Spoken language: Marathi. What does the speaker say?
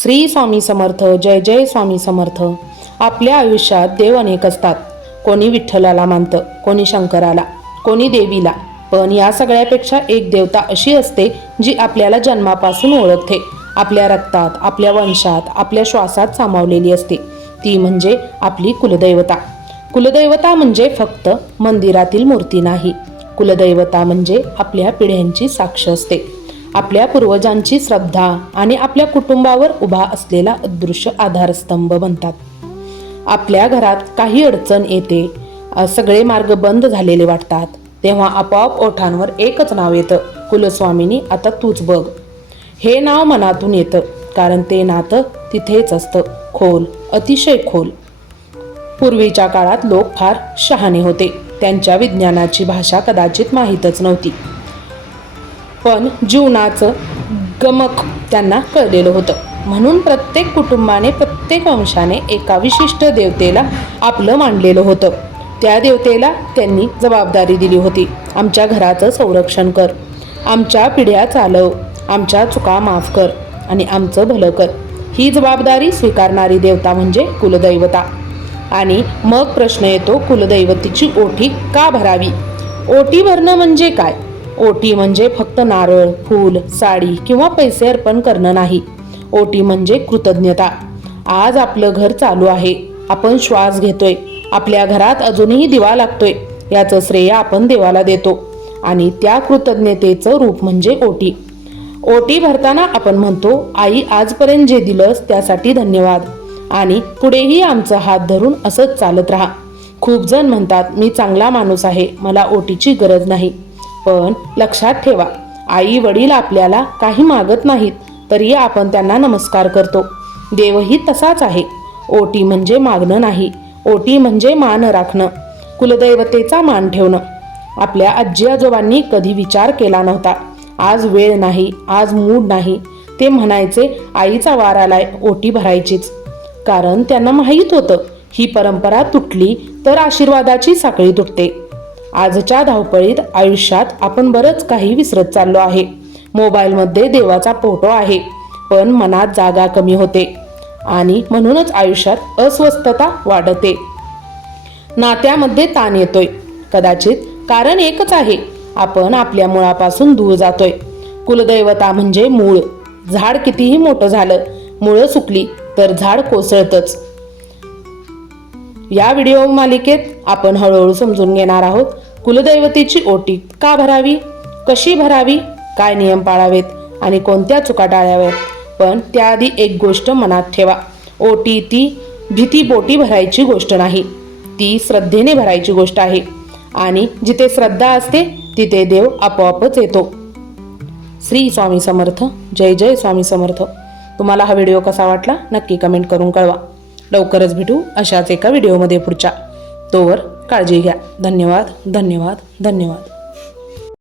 श्री स्वामी समर्थ. जय जय स्वामी समर्थ. आपल्या आयुष्यात देव अनेक असतात. कोणी विठ्ठलाला मानतं, कोणी शंकराला, कोणी देवीला. पण या सगळ्यापेक्षा एक देवता अशी असते जी आपल्याला जन्मापासून ओळखते, आपल्या रक्तात, आपल्या वंशात, आपल्या श्वासात सामावलेली असते. ती म्हणजे आपली कुलदैवता. कुलदैवता म्हणजे फक्त मंदिरातील मूर्ती नाही. कुलदैवता म्हणजे आपल्या पिढ्यांची साक्ष असते, आपल्या पूर्वजांची श्रद्धा आणि आपल्या कुटुंबावर उभा असलेला अदृश्य आधारस्तंभ बनतात. आपल्या घरात काही अडचण येते, सगळे मार्ग बंद झालेले वाटतात, तेव्हा आपोआप ओठांवर एकच नाव येतं, कुलस्वामिनी आता तूच बघ. हे नाव मनातून येतं, कारण ते नातं तिथेच असतं, खोल, अतिशय खोल. पूर्वीच्या काळात लोक फार शहाणे होते. त्यांच्या विज्ञानाची भाषा कदाचित माहीतच नव्हती, पण जीवनाचं गमक त्यांना कळलेलं होतं. म्हणून प्रत्येक कुटुंबाने, प्रत्येक वंशाने एका विशिष्ट देवतेला आपलं मानलेलं होतं. त्या देवतेला त्यांनी जबाबदारी दिली होती, आमच्या घराचं संरक्षण कर, आमच्या पिढ्या चालव, आमच्या चुका माफ कर आणि आमचं भलं कर. ही जबाबदारी स्वीकारणारी देवता म्हणजे कुलदैवता. आणि मग प्रश्न येतो, कुलदैवतीची ओटी का भरावी? ओटी भरणं म्हणजे काय? ओटी म्हणजे फक्त नारळ, फूल, साडी किंवा पैसे अर्पण करणं नाही. ओटी म्हणजे कृतज्ञता. आज आपलं घर चालू आहे, आपण श्वास घेतोय, आपल्या घरात अजूनही दिवा लागतोय, याचं श्रेय आपण देवाला देतो. आणि त्या कृतज्ञतेचं रूप म्हणजे ओटी. ओटी भरताना आपण म्हणतो, आई आजपर्यंत जे दिलंस त्यासाठी धन्यवाद, आणि पुढेही आमचा हात धरून असंच चालत राहा. खूप जण म्हणतात, मी चांगला माणूस आहे, मला ओटीची गरज नाही. पण लक्षात ठेवा, आई वडील आपल्याला काही मागत नाहीत तरी आपण त्यांना नमस्कार करतो. देवही तसाच आहे. ओटी म्हणजे मागणं नाही, ओटी म्हणजे मान राखणं, कुलदैवतेचा मान ठेवणं. आपल्या आजी आजोबांनी कधी विचार केला नव्हता, आज वेळ नाही, आज मूड नाही. ते म्हणायचे, आईचा वार आलाय, ओटी भरायचीच. कारण त्यांना माहीत होतं, ही परंपरा तुटली तर आशीर्वादाची साखळी तुटते. आजच्या धावपळीत आयुष्यात आपण बरंच काही विसरत चाललो आहे. मोबाईलमध्ये देवाचा फोटो आहे, पण मनात जागा कमी होते, आणि म्हणूनच आयुष्यात अस्वस्थता वाढते, नात्यामध्ये ताण येतोय. कदाचित कारण एकच आहे, आपण आपल्या मुळापासून दूर जातोय. कुलदैवता म्हणजे मूळ. झाड कितीही मोठं झालं, मुळं सुकली तर झाड कोसळतच. या व्हिडिओ मालिकेत आपण हळूहळू समजून घेणार आहोत, कुलदैवतेची ओटी का भरावी, कशी भरावी, काय नियम पाळावेत आणि कोणत्या चुका टाळाव्यात. पण त्याआधी एक गोष्ट मनात ठेवा, ओटी ती भीतीपोटी भरायची गोष्ट नाही, ती श्रद्धेने भरायची गोष्ट आहे. आणि जिथे श्रद्धा असते तिथे देव आपोआपच येतो. श्री स्वामी समर्थ. जय जय स्वामी समर्थ. तुम्हाला हा व्हिडिओ कसा वाटला नक्की कमेंट करून कळवा. लवकरच भेटू अशाच एका व्हिडिओमध्ये पुढच्या. तोवर काळजी घ्या. धन्यवाद, धन्यवाद, धन्यवाद.